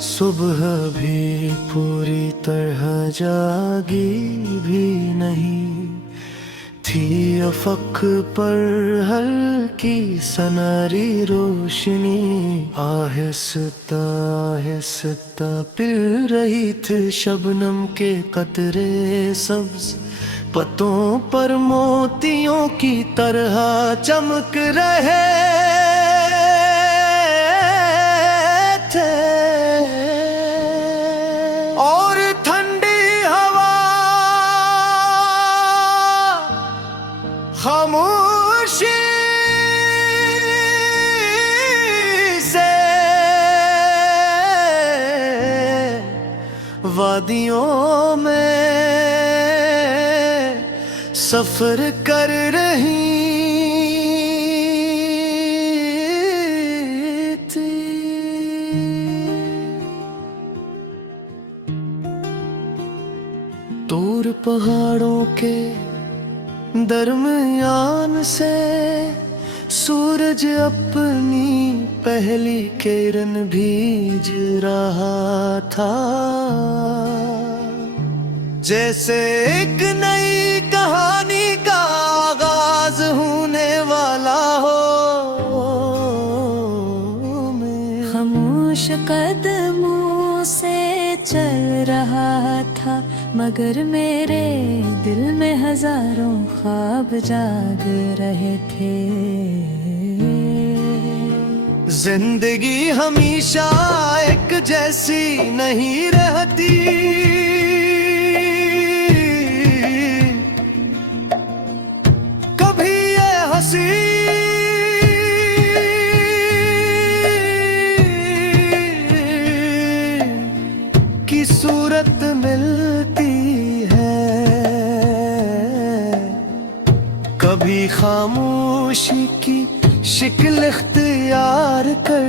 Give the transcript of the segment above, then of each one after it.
सुबह भी पूरी तरह जागी भी नहीं थी, अफक पर हल्की सनरी रोशनी आहिस्ता आहिस्ता पिल रही थी शबनम के कतरे सब्ज पतों पर मोतियों की तरह चमक रहे थे। और ठंडी हवा खामोशी से वादियों में सफर कर रही थी। दूर पहाड़ों के दरमियान से सूरज अपनी पहली किरण भीज रहा था, जैसे एक नई कहानी का आगाज होने वाला हो। मैं खामोश कदमों से चल रहा था, मगर मेरे दिल में हजारों ख्वाब जाग रहे थे। जिंदगी हमेशा एक जैसी नहीं रहती, कभी ये हंसी की सूरत मिलती है, कभी खामोशी की शिक्ल इख्तियार कर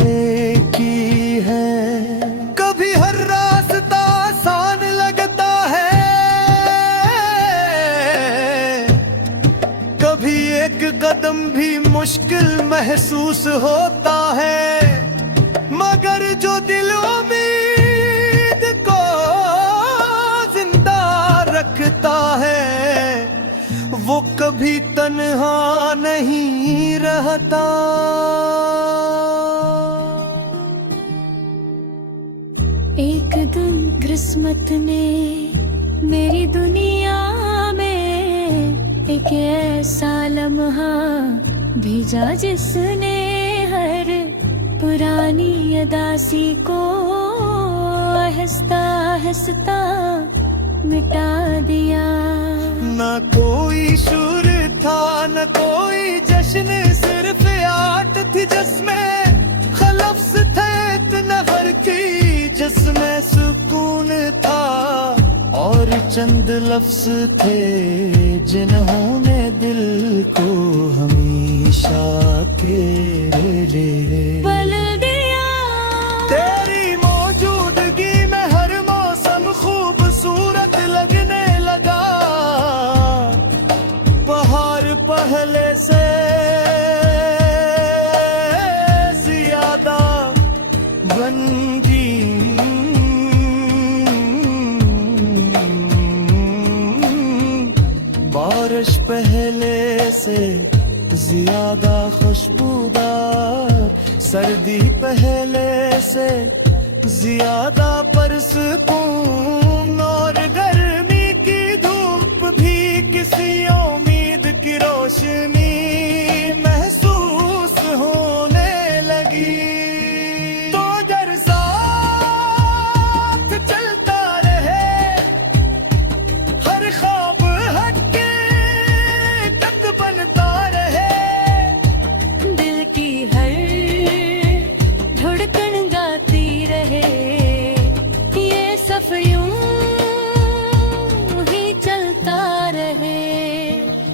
लेती है, कभी हर रास्ता आसान लगता है, कभी एक कदम भी मुश्किल महसूस होता है, मगर जो दिल उम्मीद को जिंदा रखता है वो कभी तन्हा नहीं रहता। एक दिन किस्मत ने मेरी दुनिया में एक ऐसा लम्हा भेजा जिसने हर पुरानी अदासी को आहिस्ता आहिस्ता मिटा दिया। न कोई सुर था न कोई जश्न, सिर्फ आट थी जिसमें खलफ्स थे इतना फर्क थी, जिसमें सुकून था और चंद लफ्ज थे जिन्होंने दिल को हमेशा तेरे लिए पल दिया। तेरी मौजूदगी में हर मौसम खूबसूरत लगने लगा, पहाड़ पहले से ज्यादा रंगीन, बारिश पहले से ज्यादा खुशबूदार, सर्दी पहले से ज्यादा परसकून, और गर्मी की धूप भी किसी उम्मीद की रोशनी महसूस होने लगी। तो जर साथ चलता रहे, हर ख्वाब हकीकत बनता रहे, दिल की हर धड़कन गाती रहे, ये सफर यूं ही चलता रहे।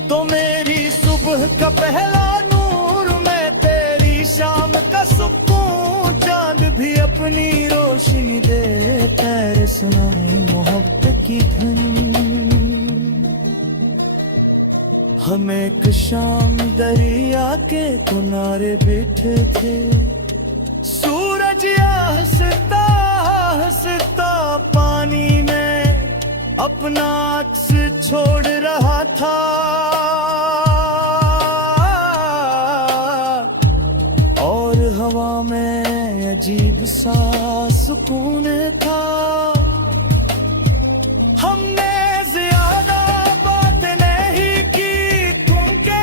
तो मेरी सुबह का पहला नूर, मैं तेरी शाम का सुकून, चांद भी अपनी रोशनी दे, तेरे सुनाई मोहब्बत की धुन। हम एक शाम दरिया के किनारे बैठे थे, सूरज हंसता हंसता पानी में अपना अक्स छोड़ रहा था। और हवा में अजीब सा सुकून था। हमने ज्यादा बात नहीं की क्योंकि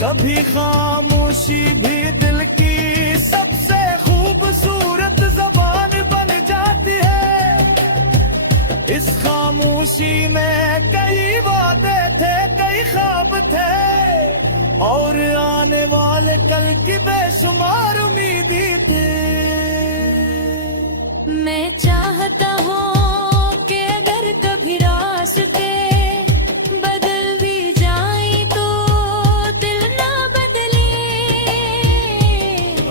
कभी खामोशी भी दिल की सबसे खूबसूरत ज़बान बन जाती है। इस खामोशी में कई वादे थे, कई ख्वाब थे और आने वाले कल की बेशुमार उम्मीदें थी। मैं चाहता हूँ कि अगर कभी रास्ते बदल भी जाए तो दिल ना बदले।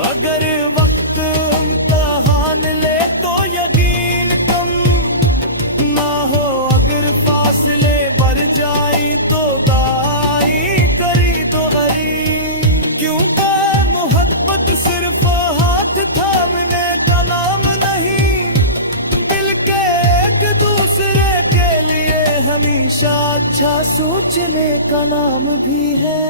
अगर वक्त इम्तिहान ले तो यकीन कम ना हो, अगर फासले बढ़ जाए तो दाई करी तो अरी। क्योंकि मोहब्बत सिर्फ हाथ थामने का नाम नहीं, दिल के एक दूसरे के लिए हमेशा अच्छा सोचने का नाम भी है।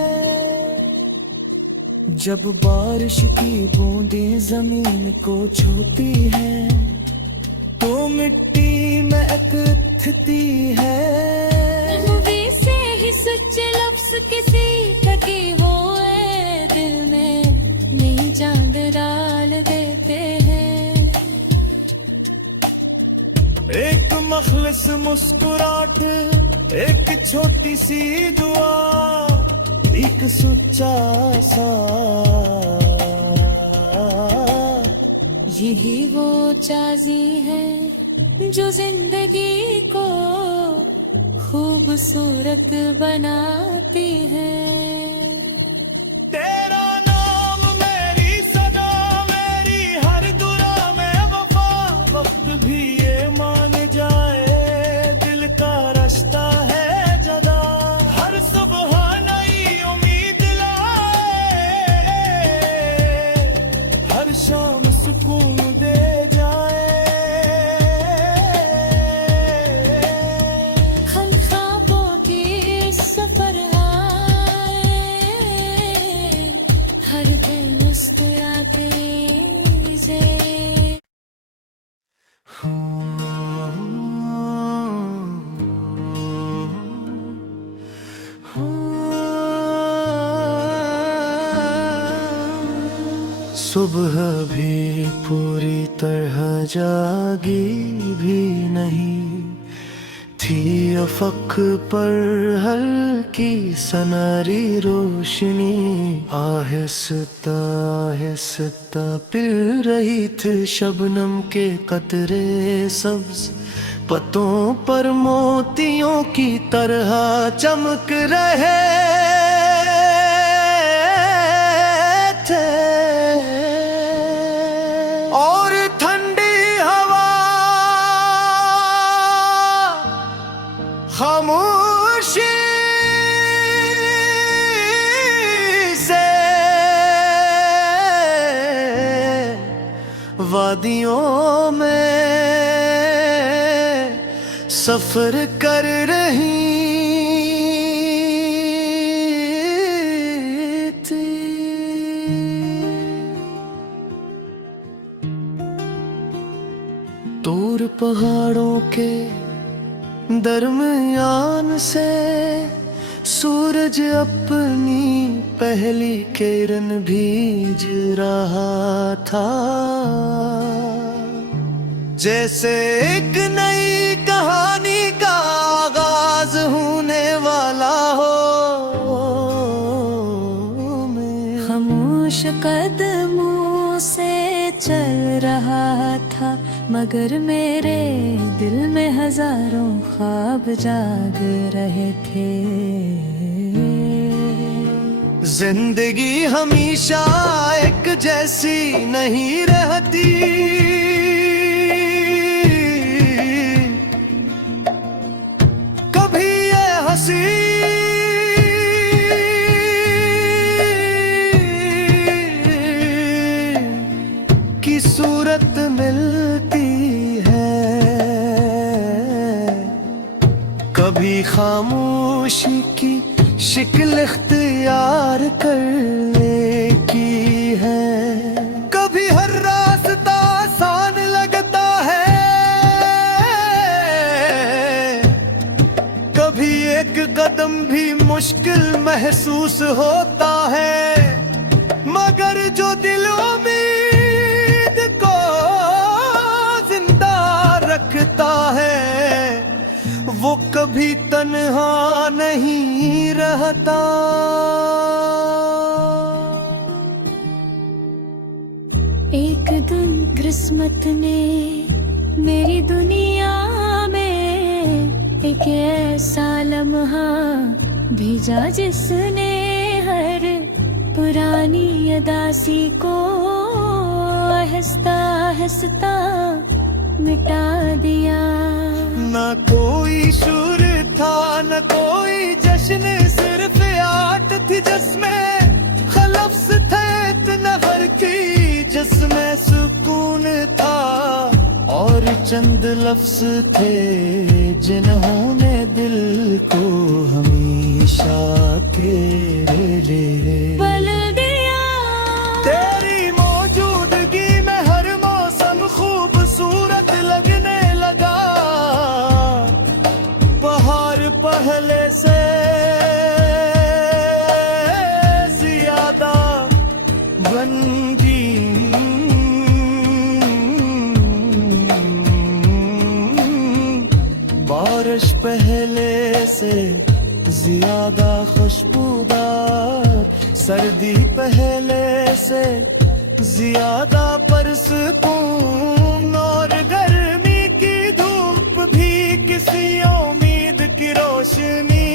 जब बारिश की बूंदें जमीन को छूती हैं तो मिट्टी में इकट्ठती है। मूवी से ही सच्चे लफ्ज किसी थके हुए दिल में नई चांद डाल देते हैं। एक मखलिस मुस्कुराहट, एक छोटी सी दुआ, एक सच्चा सा, यही वो चाज़ी है जो जिंदगी को खूबसूरत बनाती है। तेरा नाम मेरी सदा, मेरी हर दुआ में वफा। वक्त भी ये मान जाए दिल का रास्ता है जदा। हर सुबह नई उम्मीद लाए, हर शाम सुकून दे जाए। हम ख्वाबों की सफर आए, हर दिन मुस्कुराते जे। सुबह भी पूरी तरह जागी भी नहीं थी, अफक पर हल्की सनरी रोशनी आहिस्ता आहिस्ता पिल रही थी शबनम के कतरे सब्ज पतों पर मोतियों की तरह चमक रहे थे। और ठंडी हवा खामोशी से वादियों में सफर कर रही थी। दूर पहाड़ों के दरमियान से सूरज अपनी पहली किरण भीज रहा था। जैसे एक नई कहानी का आगाज होने वाला हो। खामोश कदमों से चल रहा था, मगर मेरे दिल में हजारों ख्वाब जाग रहे थे। जिंदगी हमेशा एक जैसी नहीं रहती, सूरत मिलती है, कभी खामोशी की शिक्ल इख्तियार करने की है, कभी हर रास्ता आसान लगता है, कभी एक कदम भी मुश्किल महसूस होता है, मगर जो दिल उम्मीद को जिंदा रखता है वो कभी तन्हा नहीं रहता। एक दिन किस्मत ने मेरी दुनिया में एक ऐसा लम्हा भेजा जिसने हर पुरानी अदासी को आहिस्ता आहिस्ता मिटा दिया। न कोई सुर था न कोई जश्न, सिर्फ आट थी जिसमें खलफ्स थे इतना भर की, जिसमें सुकून था और चंद लफ्ज थे जिन्होंने दिल को हमेशा घेरे ले पल दिया। तेरी मौजूदगी में हर मौसम खूबसूरत लगने लगा, बहार पहले से ज्यादा रंगीन, बारिश पहले से ज्यादा खुशबूदार, सर्दी पहले से ज्यादा परसकून, और गर्मी की धूप भी किसी उम्मीद की रोशनी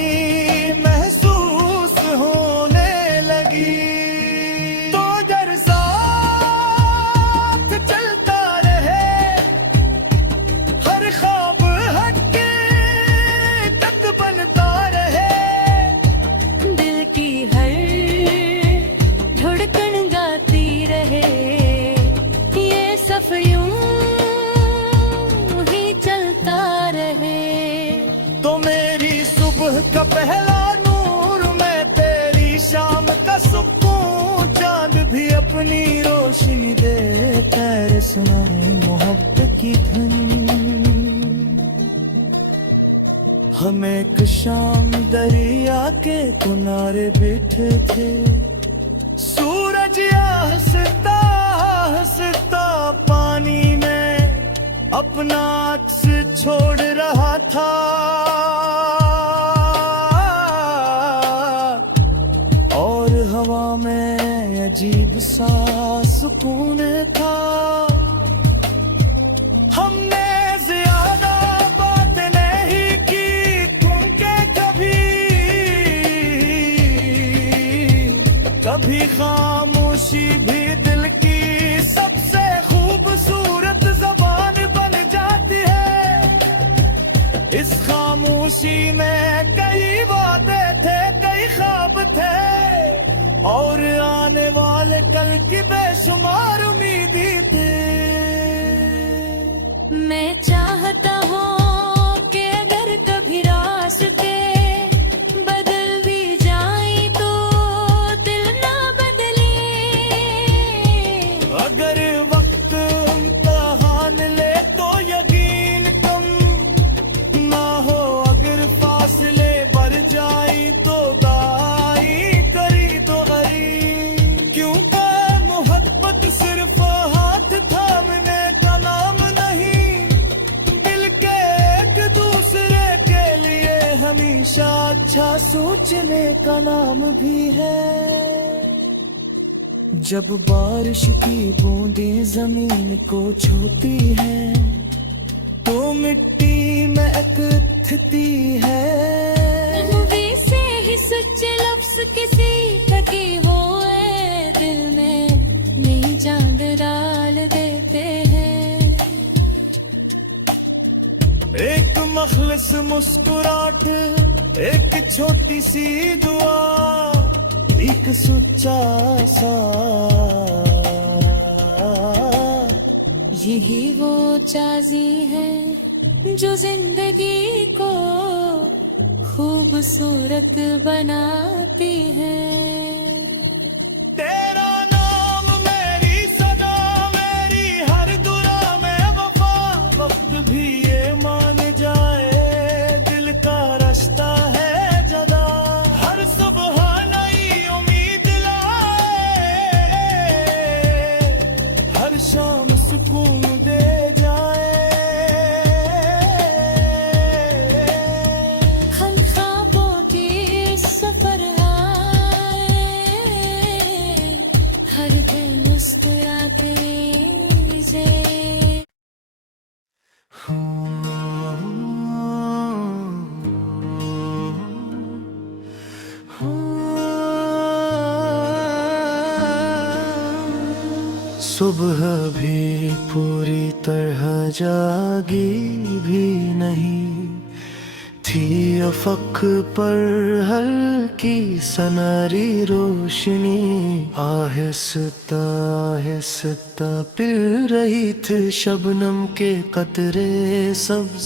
महसूस होने लगी। तो जर साथ चलता रहे, हर ख्वाब हकीकत बनता रहे, दिल की हर धड़कन गाती रहे, ये सफर यूं ही चलता रहे। तो मेरी सुबह का पहला नूर, मैं तेरी शाम का सुकून, चांद भी अपनी रोशनी दे, पैर सुनाए मोहब्बत की धुन। हम एक शाम दरिया के किनारे बैठे थे, सूरज हंसता हंसता पानी में अपना अक्स छोड़ रहा था, और हवा में अजीब सा सुकून था। हमने ज्यादा बात नहीं की क्योंकि कभी खामोशी भी दिल की सबसे खूबसूरत ज़बान बन जाती है। इस खामोशी में कई वादे थे, कई ख्वाब थे, और आने वाले कल की बेशुमार उम्मीदें थी। मैं चाहता हूँ कि अगर कभी रास्ते बदल भी जाए तो दिल ना बदले, अगर वक्त इम्तिहान ले तो यकीन कम ना हो, अगर फासले बढ़ जाए तो दाई करी तो अरी, क्योंकि मोहब्बत सिर्फ हाथ थामने का नाम नहीं, दिल के एक दूसरे के लिए हमेशा अच्छा सोचने का नाम भी है। जब बारिश की बूंदें जमीन को छूती हैं तो मिट्टी में इकट्ठती है, मूवी से ही सच्चे लफ्ज किसी थके हुए दिल में नई चांद डाल देते हैं। एक मखलिस मुस्कुराहट, एक छोटी सी दुआ, एक सच्चा सा यही वो चाज़ी है जो जिंदगी को खूबसूरत बनाती है। तेरा नाम मेरी सदा, मेरी हर दुआ में वफा, वक्त भी ये मान जाए दिल का रास्ता है जदा। हर सुबह नई उम्मीद लाए, हर शाम सुकून दे जाए। हम ख्वाबों की इस सफर आए, हर दिल मुस्कुराते जाए। सुबह भी पूरी तरह जागी भी नहीं थी, अफक पर हल्की सनरी रोशनी आहिस्ता आहिस्ता पिल रही थी शबनम के कतरे सब्ज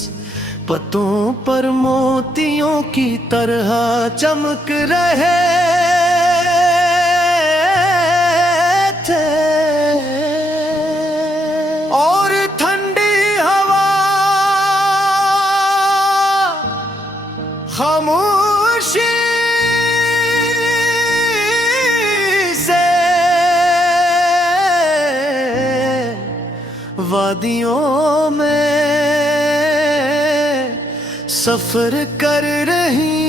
पतों पर मोतियों की तरह चमक रहे थे। और ठंडी हवा खामोशी से वादियों में सफर कर रही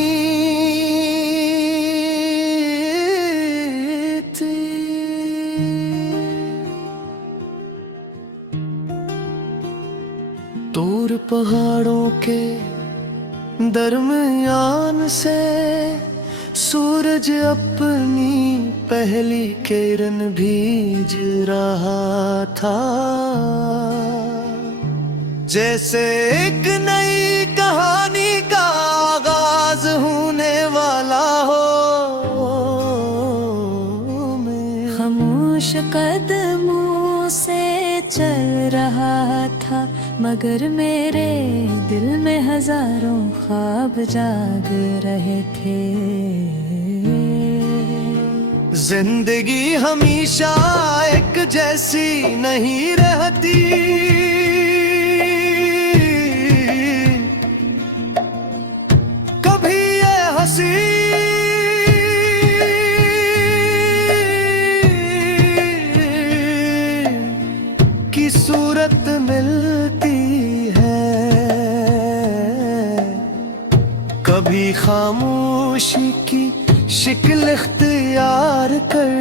थी। दूर पहाड़ों के दरमियान से सूरज अपनी पहली किरण भीज रहा था, जैसे एक नई कहानी का आगाज होने वाला हो। खामोश कदमों से चल रहा था, मगर मेरे दिल में हजारों ख्वाब जाग रहे थे। जिंदगी हमेशा एक जैसी नहीं रहती, कभी ये हंसी की सूरत मिलती है, कभी खामोशी की शिक्ल इख्तियार कर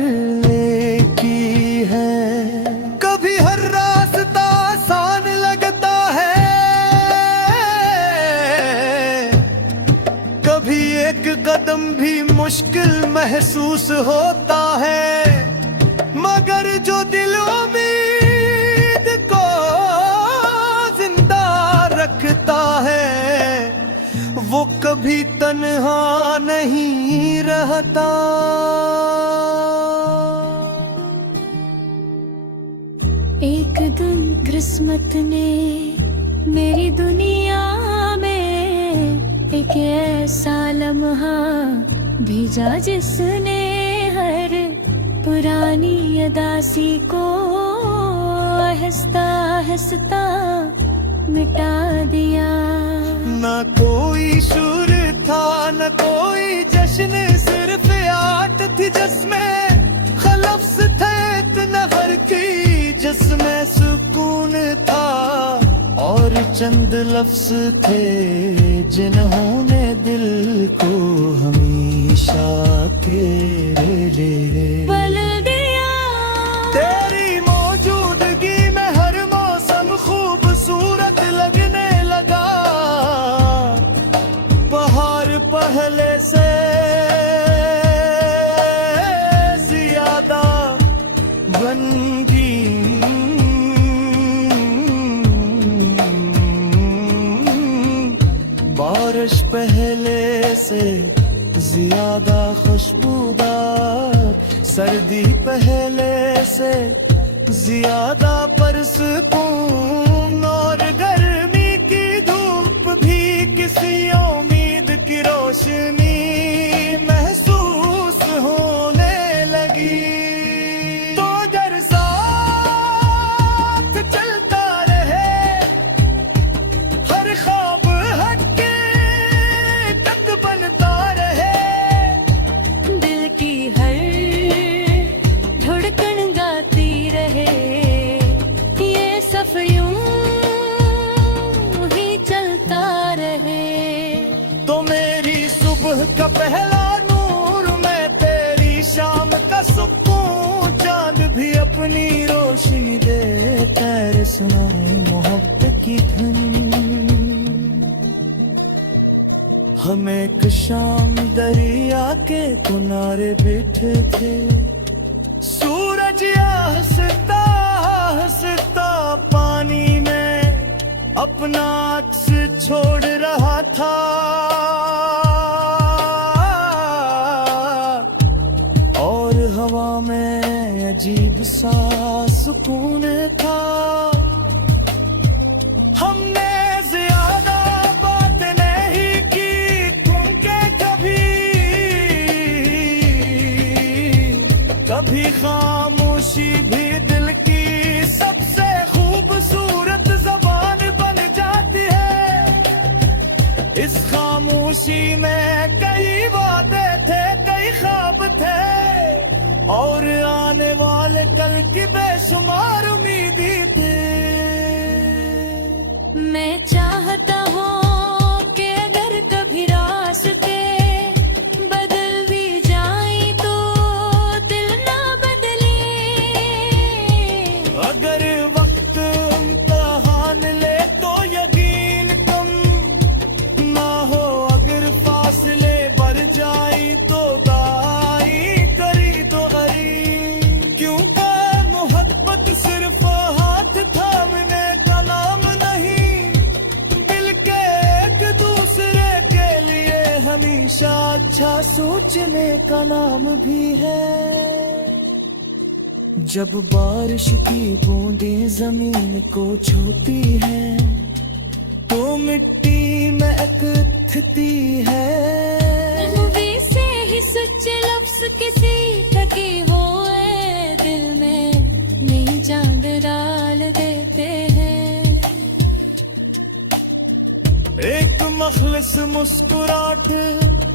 लेती है। कभी हर रास्ता आसान लगता है, कभी एक कदम भी मुश्किल महसूस होता है, मगर जो दिल उम्मीद को जिंदा रखता है वो कभी तन्हा नहीं रहता। एक दिन किस्मत ने मेरी दुनिया में एक ऐसा लम्हा भेजा जिसने हर पुरानी अदासी को आहिस्ता आहिस्ता मिटा दिया। ना कोई सुर था न कोई जश्न, सिर्फ आट थी जिसमें खलफ्स थे इतना हर की, जिसमें सुकून था और चंद लफ्ज थे जिन्होंने दिल को हमेशा तेरे लिए बल दिया। तेरी मौजूदगी में हर मौसम खूबसूरत लगने लगा, बहार पहले से ज्यादा रंगीन, बारिश पहले से ज्यादा खुशबूदार, सर्दी पहले से ज्यादा परसकून का पहला नूर मैं तेरी शाम का सुकून, चांद भी अपनी रोशनी दे, तेरे सुनाए मोहब्बत की धुन। हम एक शाम दरिया के किनारे बैठे थे, सूरज हंसता हंसता पानी में अपना अक्स छोड़ रहा था, और हवा में अजीब सा सुकून था। हमने ज्यादा बात नहीं की क्योंकि कभी खामोशी भी दिल की सबसे खूबसूरत ज़बान बन जाती है। इस खामोशी में कई वादे थे, कई ख्वाब थे, और आने वाले कल की बेशुमार उम्मीदें थी। मैं चाहता हूँ कि अगर कभी रास्ते बदल भी जाएं तो दिल ना बदले। अगर वक्त इम्तिहान ले तो यकीन कम ना हो, अगर फासले बढ़ जाए तो दाई करी तो अरी, क्योंकि मोहब्बत सिर्फ हाथ थामने का नाम नहीं, दिल के एक दूसरे के लिए हमेशा अच्छा सोचने का नाम भी है। जब बारिश की बूंदें जमीन को छूती हैं तो मिट्टी में इकट्ठती है। मूवी से ही सच्चे लफ्ज किसी ढके हुए दिल में नई चांद डाल देते हैं। एक मखलिस मुस्कुराहट,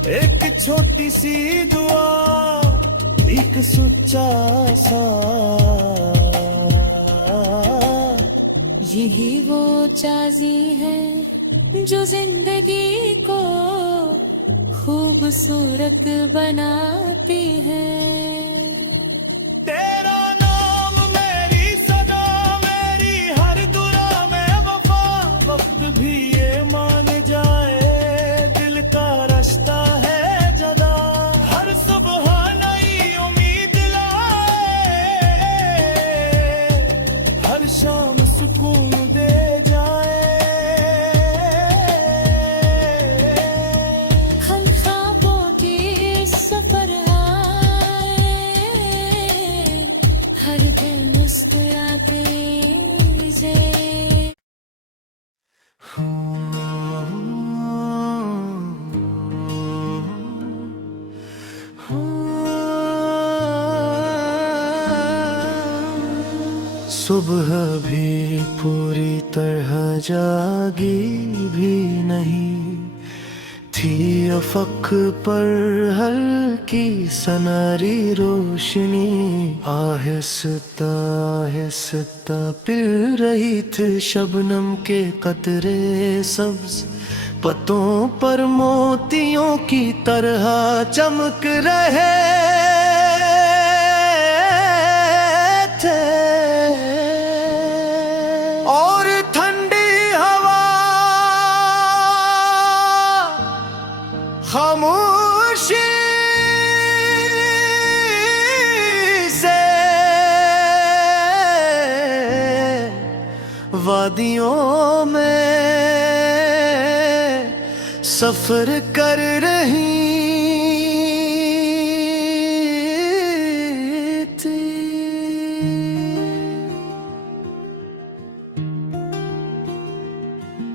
एक छोटी सी दुआ, एक सच्चा सा, यही वो चाज़ी है जो जिंदगी को खूबसूरत बनाती है। तेरा नाम मेरी सदा, मेरी हर दुआ में वफा, वक्त भी ये मान जाए दिल का रास्ता है जदा, हर सुबह नई उम्मीद लाए, हर शाम सुकून दे जाए। हम ख्वाबों की सफर आए, हर दिन मुस्कुराते जाए। सुबह भी पूरी तरह जागी भी नहीं थी, अफक पर हल्की सनरी रोशनी, आहिस्ता आहिस्ता पिल रही थी शबनम के कतरे, सब्ज पतों पर मोतियों की तरह चमक रहे थे, और ठंडी हवा खामोशी से वादियों में सफर कर रही थी।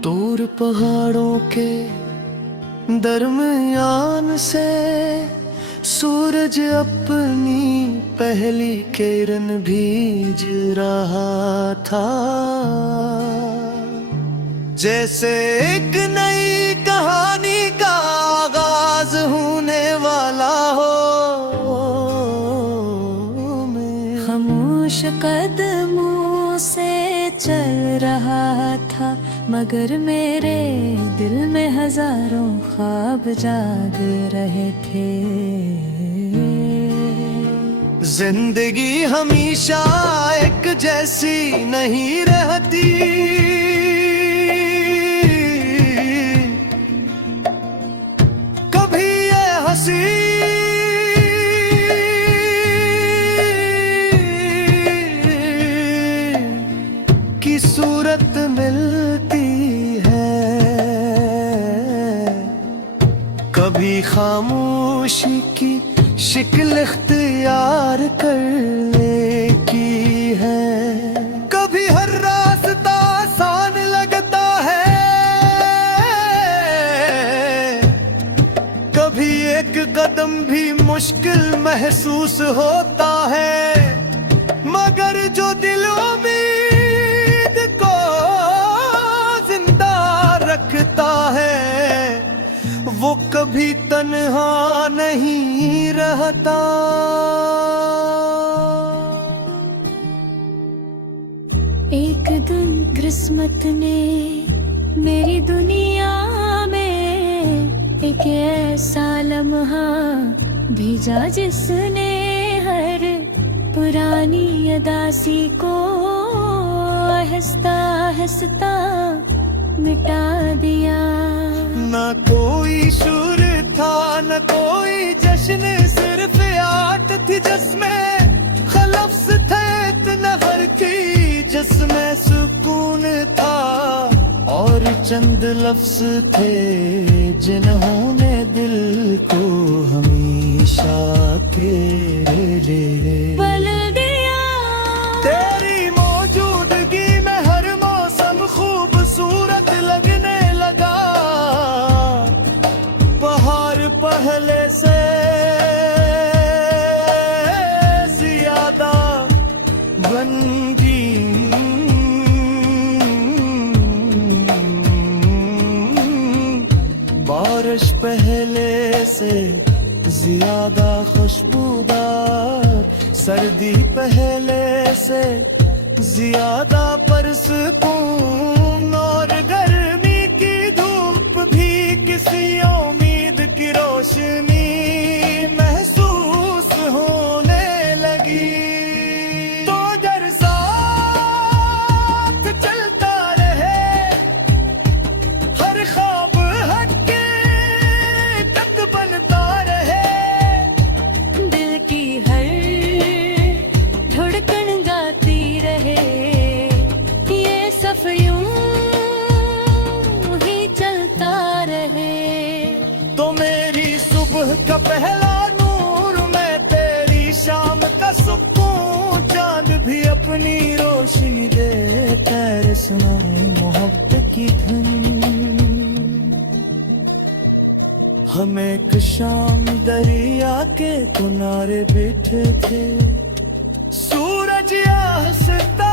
दूर पहाड़ों के दरमियान से सूरज अपनी पहली किरण भीज रहा था, जैसे एक नई कहानी का आगाज होने वाला हो। खामोश कदमों से चल रहा था मगर मेरे दिल में हजारों ख्वाब जाग रहे थे। जिंदगी हमेशा एक जैसी नहीं रहती, कभी ये हंसी की सूरत मिलती है, कभी खामोशी की शिक्ल इख्तियार कर लेती है, कभी हर रास्ता आसान लगता है, कभी एक कदम भी मुश्किल महसूस होता है, मगर जो दिल उम्मीद को जिंदा रखता है वो कभी तन्हा नहीं रहता। एक दिन किस्मत ने मेरी दुनिया में एक ऐसा लम्हा भेजा जिसने हर पुरानी अदासी को आहिस्ता आहिस्ता मिटा दिया। ना कोई सुर था न कोई जश्न, सिर्फ आट थी जिसमें खलफ्स थे इतना हर की, जिसमें सुकून था और चंद लफ्ज थे जिन्होंने दिल को हमेशा तेरे लिए पल दिया। तेरी मौजूदगी में हर मौसम खूबसूरत लगने लगा, बहार पहले से ज्यादा रंगीन, बारिश पहले से ज्यादा खुशबूदार, सर्दी पहले से ज्यादा परसकून, और गर्मी की धूप भी किसी उम्मीद की रोशनी महसूस होने लगी। तो जर साथ चलता रहे, हर ख्वाब हकीकत बनता रहे, दिल की हर धड़कन गाती रहे, ये सफर यूं ही चलता रहे। तो मेरी सुबह का पहला नूर, मैं तेरी शाम का सुकून, चांद भी अपनी रोशनी दे तेरे सुनाए मोहब्बत की धुन। हम एक शाम दरिया के किनारे बैठे थे, सूरज हंसता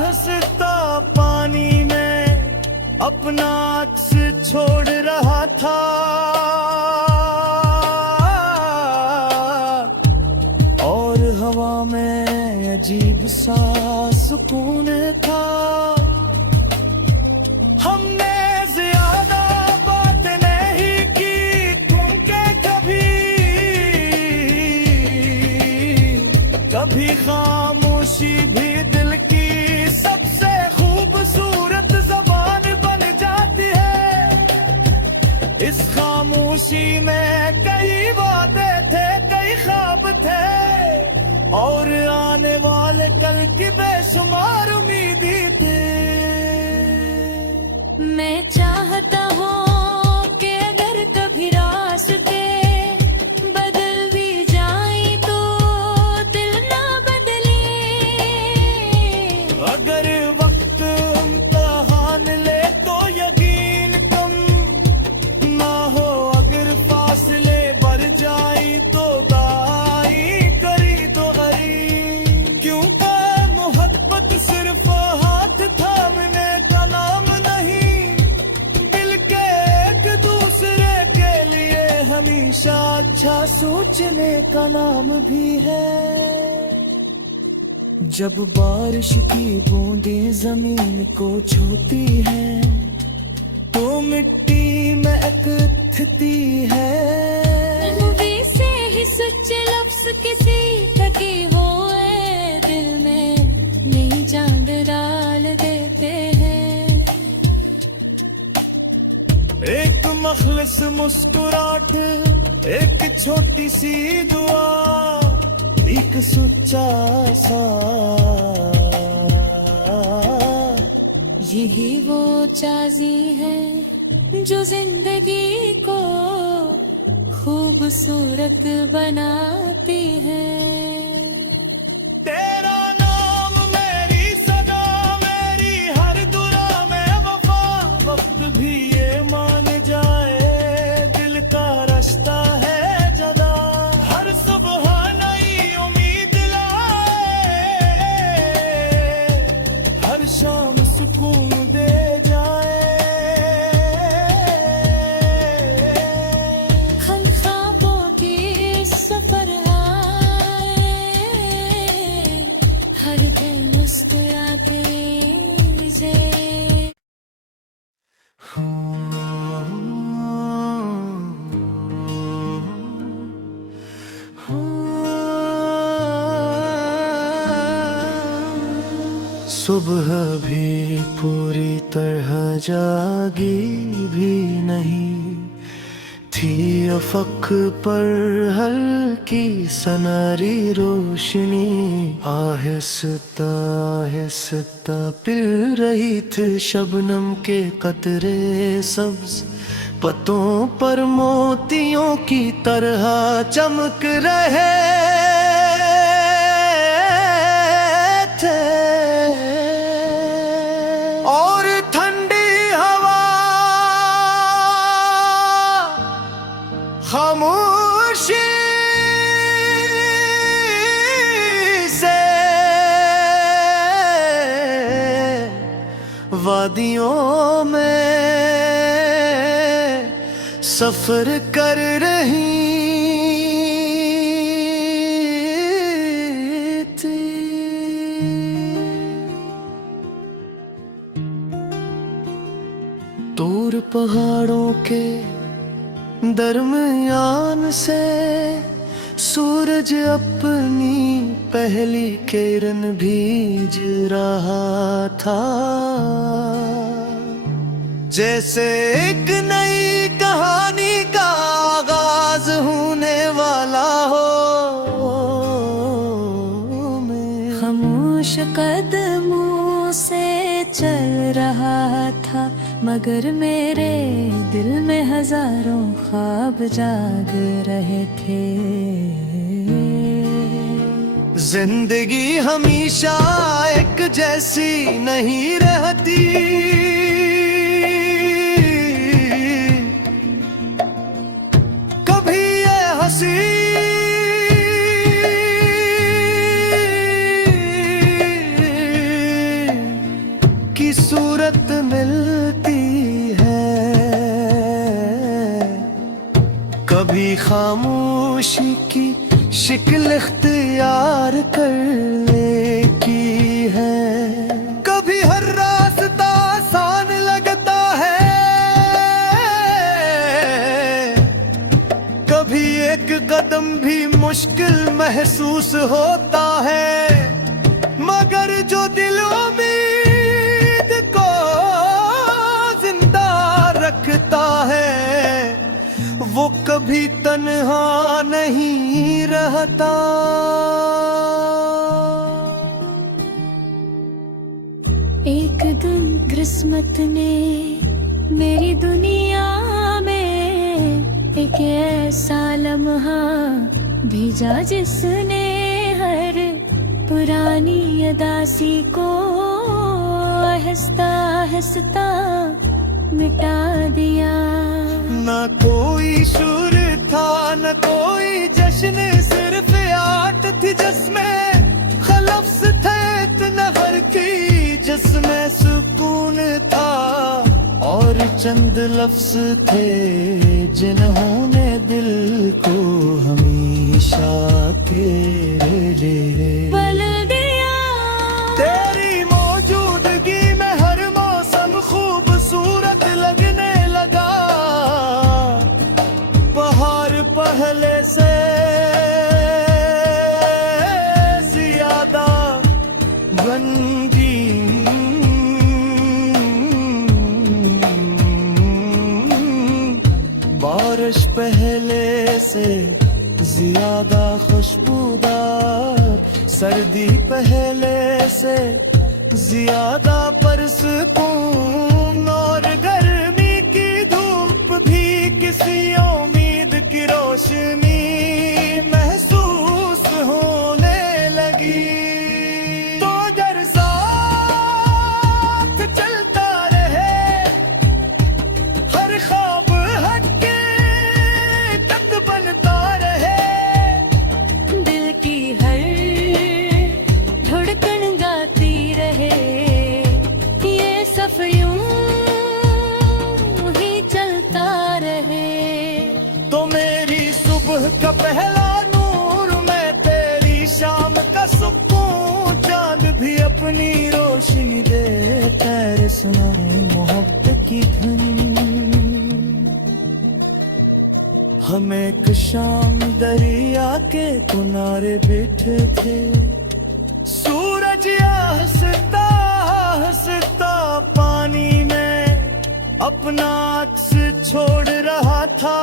हंसता पानी में अपना अक्स छोड़ रहा था, और हवा में अजीब सा सुकून था। हमने ज्यादा बात नहीं की क्योंकि कभी खामोशी भी दिल की सबसे खूबसूरत ज़बान बन जाती है। इस खामोशी में कई वादे थे, कई ख्वाब थे, और आने वाले कल की बेशुमार उम्मीदें थी। मैं चाहता हूँ कि अगर कभी रास्ते बदल भी जाएं तो दिल ना बदले, अगर वक्त इम्तिहान ले तो यकीन कम ना हो, अगर फासले बढ़ जाए तो दाई करी तो अरी, क्योंकि मोहब्बत सिर्फ हाथ थामने का नाम नहीं, दिल के एक दूसरे के लिए हमेशा अच्छा सोचने का नाम भी है। जब बारिश की बूंदें जमीन को छूती हैं तो मिट्टी में अकथती है। मूवी से ही सच्चे लफ्ज किसी ढके हुए दिल में नई चांद डाल देते हैं। एक मखलिस मुस्कुराहट, एक छोटी सी दुआ, एक सच्चा सा, यही वो चाज़ी है जो जिंदगी को खूबसूरत बनाती है। तेरा नाम मेरी सदा, मेरी हर दुआ में वफा, वक्त भी ये मान जाए दिल का रास्ता है जदा। हर सुबह नई उम्मीद लाए, हर शाम सुकून दे जाए। हम ख्वाबों की सफर आए, हर दिन मुस्कुराते से। सुबह भी पूरी तरह जागी भी नहीं थी, अफक पर हल्की सनरी रोशनी आहिस्ता आहिस्ता पिल रही थी शबनम के कतरे सब्ज पतों पर मोतियों की तरह चमक रहे थे। और ठंडी हवा खामोशी से वादियों में सफर कर रही थी। दूर पहाड़ों के दरमियान से सूरज अपनी पहली किरण भीज रहा था, जैसे एक नई कहानी का आगाज होने वाला हो। खामोश कदमों से चल रहा था, मगर मेरे दिल में हजारों ख्वाब जाग रहे थे। जिंदगी हमेशा एक जैसी नहीं रहती, कभी ये हंसी की सूरत मिलती है, कभी खामोशी की शिक्ल इख्तियार कर लेती है। कभी हर रास्ता आसान लगता है, कभी एक कदम भी मुश्किल महसूस होता है, मगर जो दिल उम्मीद को जिंदा रखता है वो कभी तन्हा नहीं रहता। एक दिन किस्मत ने मेरी दुनिया में एक ऐसा लम्हा भेजा जिसने हर पुरानी अदासी को आहिस्ता आहिस्ता मिटा दिया। ना कोई सुर था न कोई जश्न, सिर्फ आट थी जिसमें खलफ्स थे इतना भर की, जिसमें सुकून था और चंद लफ्ज थे जिन्होंने दिल को हमेशा के लिए पल दिया बारिश पहले से ज्यादा खुशबूदार, सर्दी पहले से ज्यादा परसकून, और गर्मी की धूप भी किसी उम्मीद की रोशनी महसूस होने लगी। तो जर साथ चलता रहे, हर ख्वाब हकीकत बनता रहे, दिल की हर धड़कन गाती रहे, ये सफर यूं ही चलता रहे। तो मेरी सुबह का पहला नूर, मैं तेरी शाम का सुकून, चांद भी अपनी रोशनी दे, तेरे सुनाए मोहब्बत की धुन। हम एक शाम दरिया के किनारे बैठे थे, सूरज हंसता हंसता पानी में अपना अक्स छोड़ रहा था,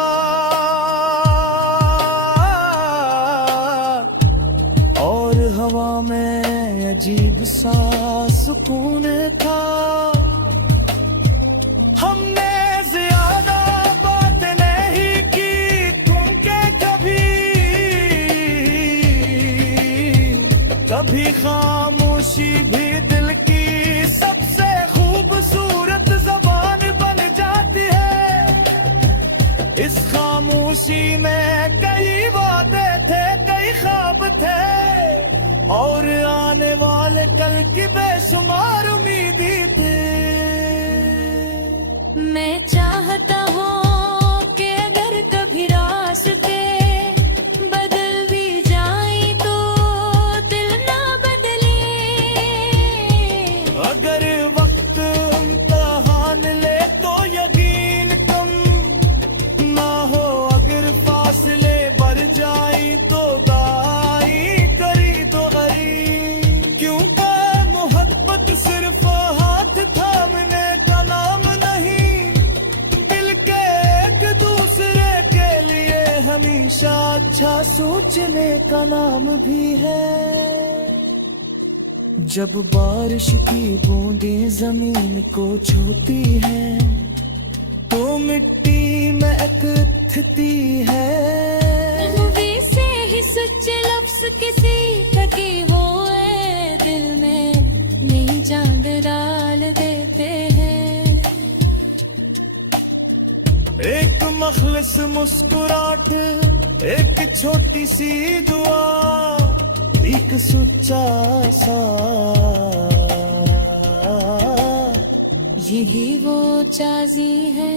और हवा में अजीब सा सुकून था। हमने ज्यादा बात नहीं की क्योंकि कभी खामोशी भी दिल की सबसे खूबसूरत ज़बान बन जाती है। इस खामोशी में कई बातें थे, कई ख्वाब थे, और आने वाले कल की बेशुमार उम्मीदें थी। मैं चाहता हूँ कि अगर कभी रास्ते बदल भी जाए तो दिल ना बदले, अगर वक्त इम्तिहान ले तो यकीन कम ना हो, अगर फासले बढ़ जाए तो दाई करी तो अरी, क्योंकि मोहब्बत सिर्फ हाथ थामने का नाम नहीं, दिल के एक दूसरे के लिए हमेशा अच्छा सोचने का नाम भी है। जब बारिश की बूंदें जमीन को छूती हैं तो मिट्टी में इकट्ठती है। मूवी से ही सच्चे लफ्ज किसी थके हुए दिल में नई चांद डाल देते हैं। एक मखलिस मुस्कुराहट, एक छोटी सी दुआ, एक सच्चा सा, यही वो चाज़ी है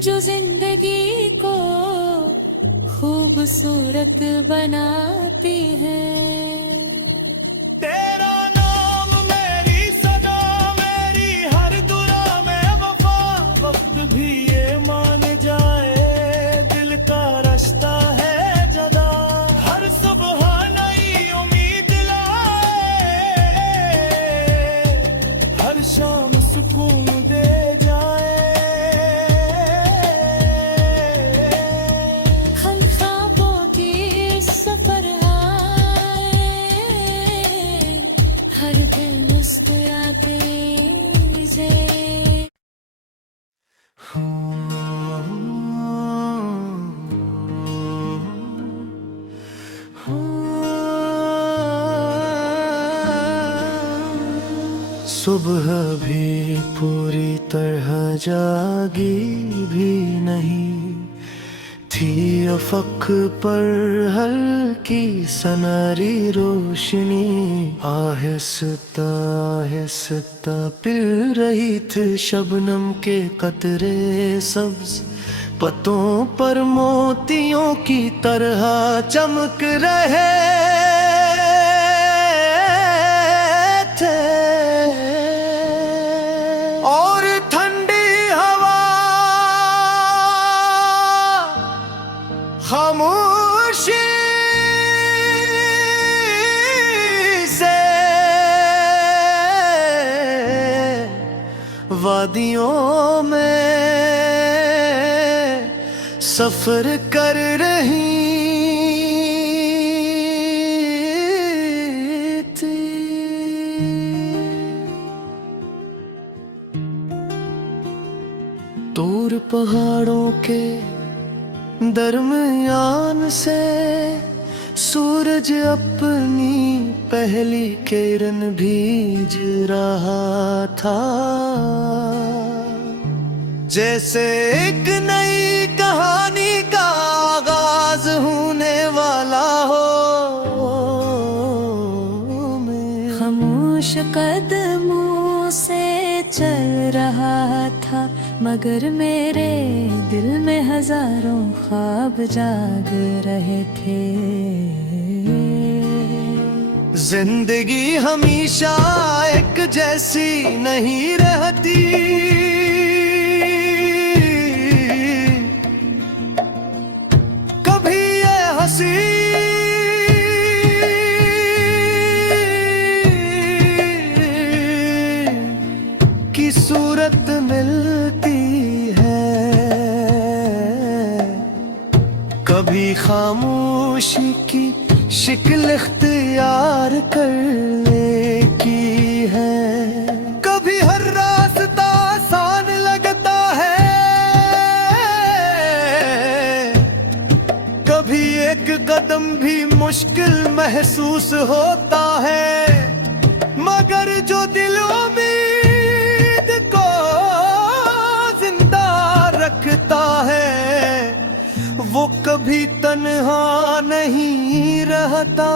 जो जिंदगी को खूबसूरत बनाती है। तेरा नाम मेरी सदा, मेरी हर दुआ में वफा, वक्त भी ये मान जाए दिल का रास्ता है जदा, हर सुबह नई उम्मीद लाए, हर शाम सुकून दे जाए। हम ख्वाबों की इस सफर आए, हर दिन मुस्कुराते से। सुबह भी पूरी तरह जागी भी नहीं थी, अफक पर हल्की सनरी रोशनी आहिस्ता आहिस्ता पिल रही थी शबनम के कतरे सब्ज पतों पर मोतियों की तरह चमक रहे थे, और ठंडी हवा खामोशी से वादियों में सफर कर रही थी। दूर पहाड़ों के दरमियान से सूरज अपनी पहली किरण भीज रहा था। जैसे एक नई कहानी का आगाज होने वाला हो। मैं खामोश कदमों से चल रहा था, मगर मेरे दिल में हजारों ख्वाब जाग रहे थे। जिंदगी हमेशा एक जैसी नहीं रहती। कभी ये हंसी की सूरत मिलती है, कभी खामोशी की शिक्ल इख्तियार कर लेकी है। कभी हर रास्ता आसान लगता है, कभी एक कदम भी मुश्किल महसूस होता है। मगर जो दिल उम्मीद को जिंदा रखता है, वो कभी तन्हा नहीं रहता।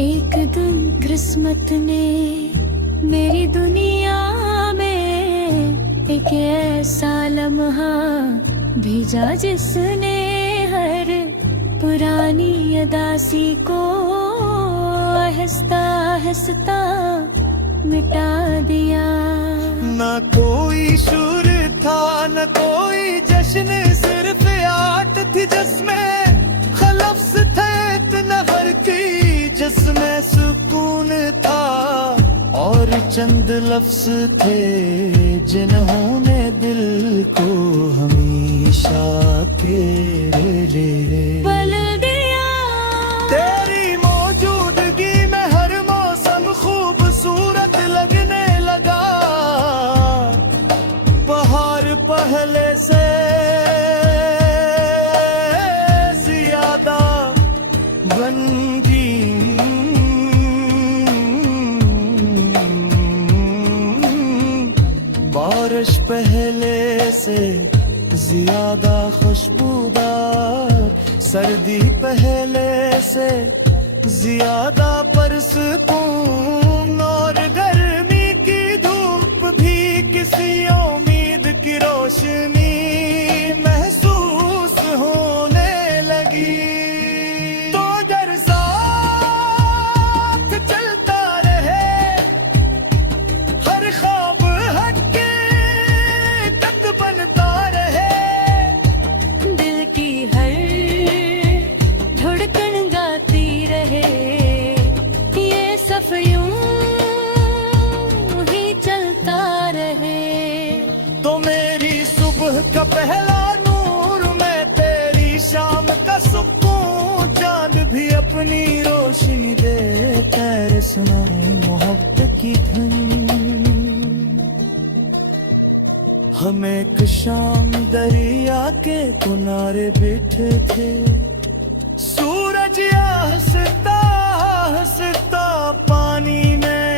एक दिन किस्मत ने मेरी दुनिया में एक ऐसा लम्हा भेजा जिसने हर पुरानी अदासी को आहिस्ता आहिस्ता मिटा दिया। ना कोई सुर था न कोई जश्न, सिर्फ आट थी जिसमें खलफ्स थे इतना फर्की, जिसमें सुकून था और चंद लफ्ज थे जिन्होंने दिल को हमेशा तेरे लिए बल दिया। तेरी मौजूदगी में हर मौसम खूबसूरत लगने लगा। बहार पहले से ज्यादा रंगीन, बारिश पहले से ज्यादा खुशबूदार, सर्दी पहले से ज्यादा परसकून, और गर्मी की धूप भी किसी उम्मीद की रोशनी महसूस होने लगी। तो अगर साथ चलता रहे, हर ख्वाब हकीकत बनता रहे। दिल की हर धड़कन गाती रहे, ये सफर यूं ही चलता रहे। तो मेरी सुबह का पहला नूर, मैं तेरी शाम का सुकून, चांद भी अपनी रोशनी दे, तेरे सुनाए मोहब्बत की धुन। हम एक शाम दरिया के किनारे बैठे थे, सूरज हंसता हंसता पानी में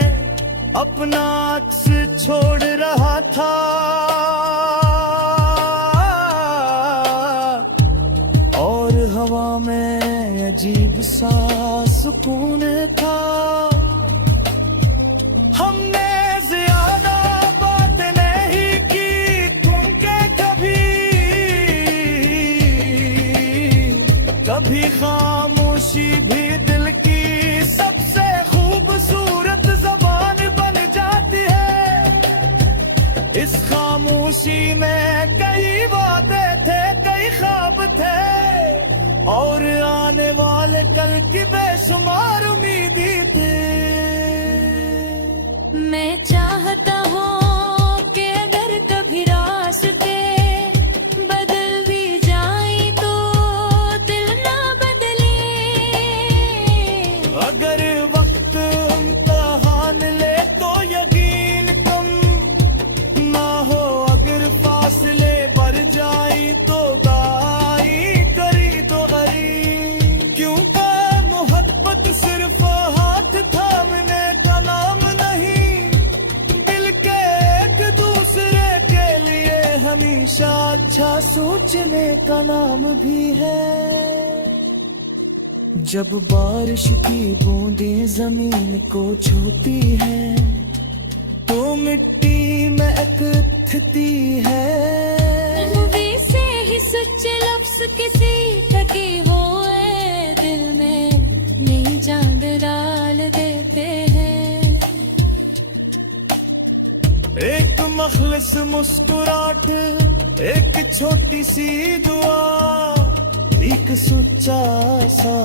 अपना अक्स छोड़ रहा था। और हवा में अजीब सा सुकून था। हमने ज्यादा बात नहीं की क्योंकि कभी खामोशी भी दिल की सबसे खूबसूरत जबान बन जाती है। इस खामोशी में कई वादे थे, कई ख्वाब थे, और आने वाले कल की बेशुमार उम्मीदी थी। मैं चाहता हूँ कि हमेशा अच्छा सोचने का नाम भी है। जब बारिश की बूंदें जमीन को छूती है तो मिट्टी में उठती है। मूवी से ही सच्चे लफ्ज किसी टके हुए दिल में नई चांद डाल देते हैं। एक मखलिस मुस्कुराहट, एक छोटी सी दुआ, एक सच्चा सा,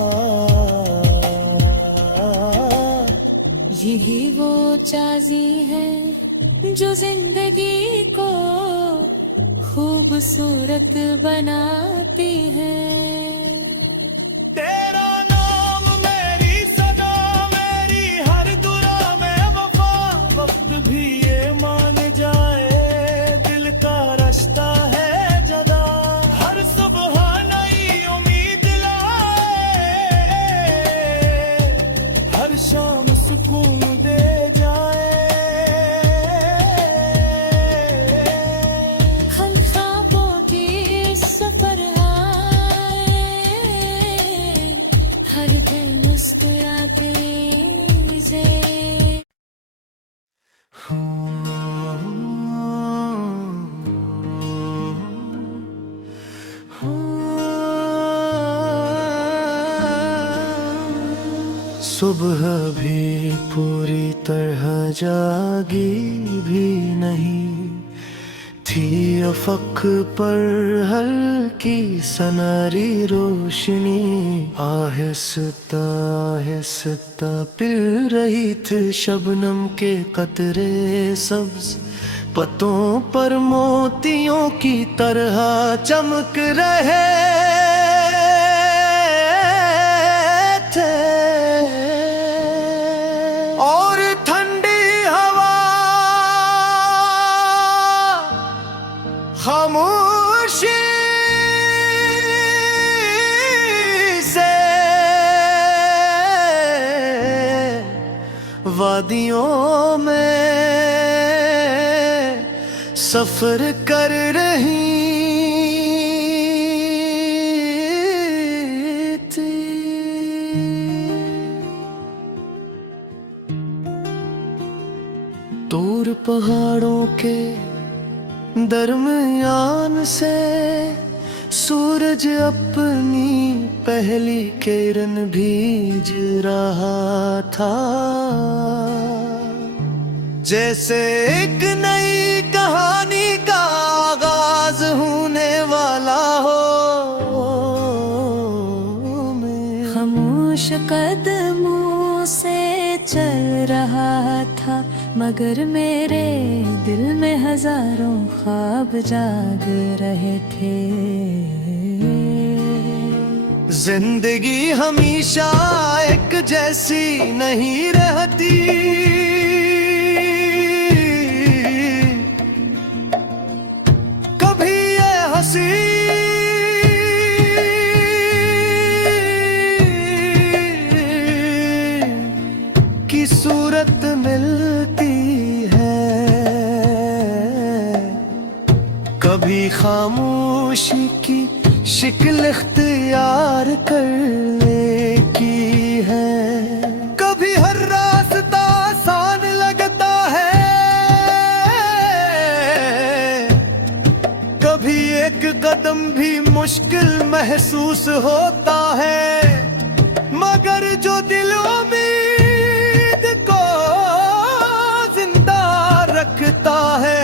यही वो चाज़ी है जो जिंदगी को खूबसूरत बनाती है। तेरा नाम मेरी सदा, मेरी हर दुआ में वफा, वक्त भी ये मान जाए दिल का रास्ता है जदा। हर सुबह नई उम्मीद लाए, हर शाम सुकून दे जाए। हम ख्वाबों की इस सफर आए, हर दिन मुस्कुराते जे। सुबह भी पूरी तरह जागी भी नहीं थी, अफक पर हल्की सनरी रोशनी आहिस्ता आहिस्ता पिल रही थी शबनम के कतरे सब्ज पतों पर मोतियों की तरह चमक रहे थे। और ठंडी हवा खामोशी से वादियों में सफर कर रही थी। दूर पहाड़ों के दरमियान से सूरज अपनी पहली किरण भीज रहा था, जैसे एक नई कहानी का आगाज होने वाला हो। खामोश कदमों से चल रहा था, मगर मेरे दिल में हजारों ख्वाब जाग रहे थे। जिंदगी हमेशा एक जैसी नहीं रहती, कभी ये हंसी की सूरत मिलती है, कभी खामोशी की शिक्ल इख्तियार करने की है। कभी हर रास्ता आसान लगता है, कभी एक कदम भी मुश्किल महसूस होता है, मगर जो दिल उम्मीद को जिंदा रखता है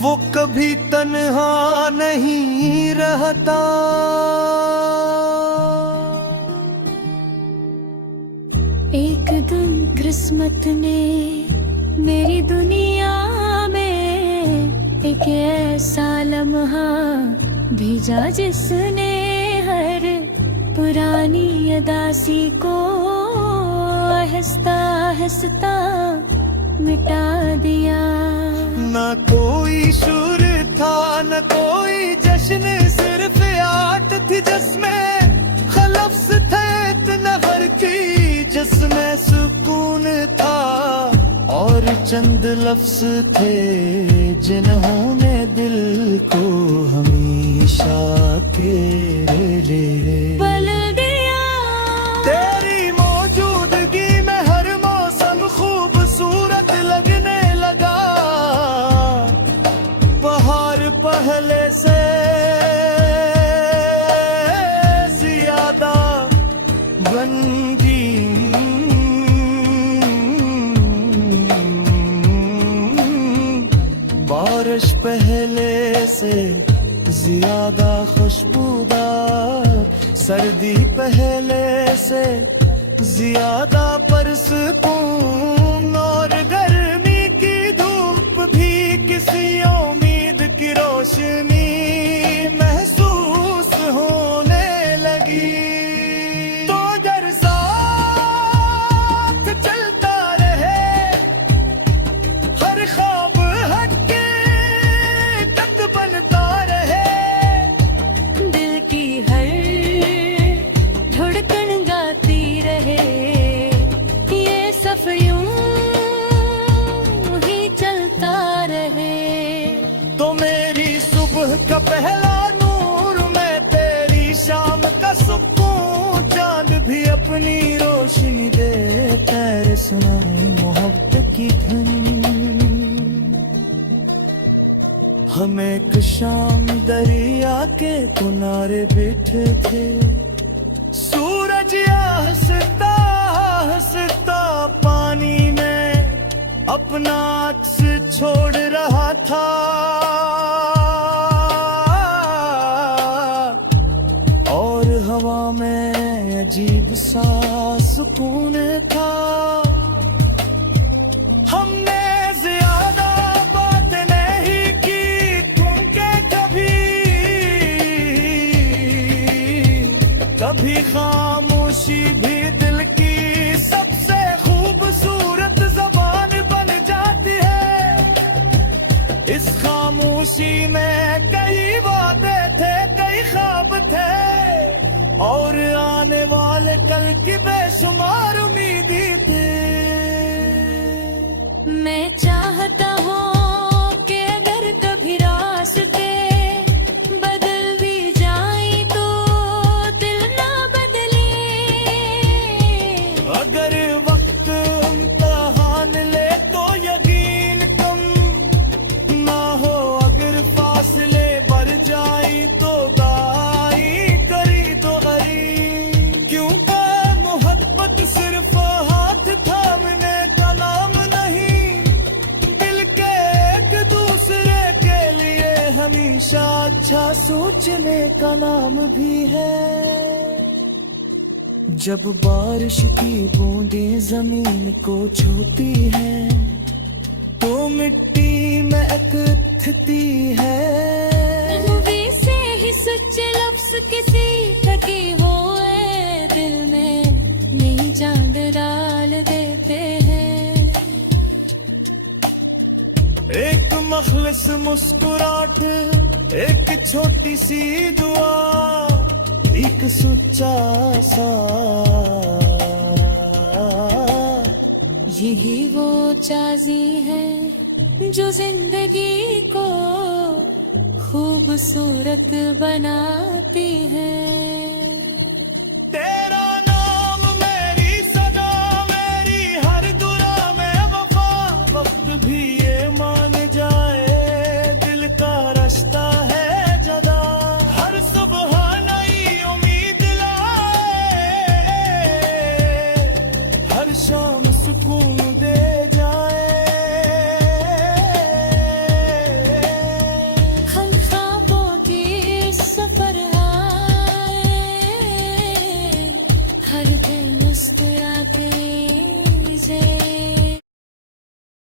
वो कभी तन्हा नहीं रहता। एक दिन किस्मत ने मेरी दुनिया में एक ऐसा लम्हा भेजा जिसने हर पुरानी अदासी को आहिस्ता आहिस्ता मिटा दिया। ना कोई सुर था न कोई जश्न, सिर्फ आट थी जिसमें खलफ्स थे इतने भर की, जिसमें सुकून था और चंद लफ्ज थे जिन्होंने दिल को हमेशा तेरे ले पल गया तेरी मौजूदगी में हर मौसम खूबसूरत लगने लगा। बहार पहले से ज्यादा रंगीन, बारिश पहले से ज्यादा खुशबूदार, सर्दी पहले से ज्यादा परसकून, और गर्मी की धूप भी किसी उम्मीद की रोशनी महसूस होने लगी। तो अगर साथ चलता रहे हर ख्वाब हकीकत बनता रहे, दिल की हर धड़कन गाती रहे, ये सफर यूं ही चलता रहे। तो मेरी सुबह का पहला नूर, मैं तेरी शाम का सुकून, चांद भी अपनी रोशनी दे, तेरे सुनाए मोहब्बत की धुन। हम एक शाम दरिया के किनारे बैठे थे, सूरज हंसता हंसता पानी में अपना अक्स छोड़ रहा था। और हवा में अजीब सा सुकून था। हमने ज्यादा बात नहीं की क्योंकि कभी खामोशी भी दिल की सबसे खूबसूरत जबान बन जाती है। इस खामोशी में कई वादे थे, कई ख्वाब थे, और आने वाले कल की बेशुमार उम्मीदी थी। मैं चाहता हूँ कि अगर कभी रास्ते बदल भी जाए तो दिल ना बदले। अगर वक्त इम्तिहान ले तो यकीन कम ना हो, अगर फासले बढ़ जाए तो दाई करी तो अरी, क्योंकि मोहब्बत सिर्फ हाथ थामने का नाम नहीं, दिल के एक दूसरे के लिए हमेशा अच्छा सोचने का नाम भी है। जब बारिश की बूंदें जमीन को छूती हैं तो मिट्टी में इकट्ठती है। मूवी से ही सच्चे लफ्ज किसी थके हुए दिल में नई चांद डाल देते हैं। एक मखलिस मुस्कुराहट, एक छोटी सी दुआ, एक सच्चा सा, यही वो चाज़ी है जो जिंदगी को खूबसूरत बनाती है।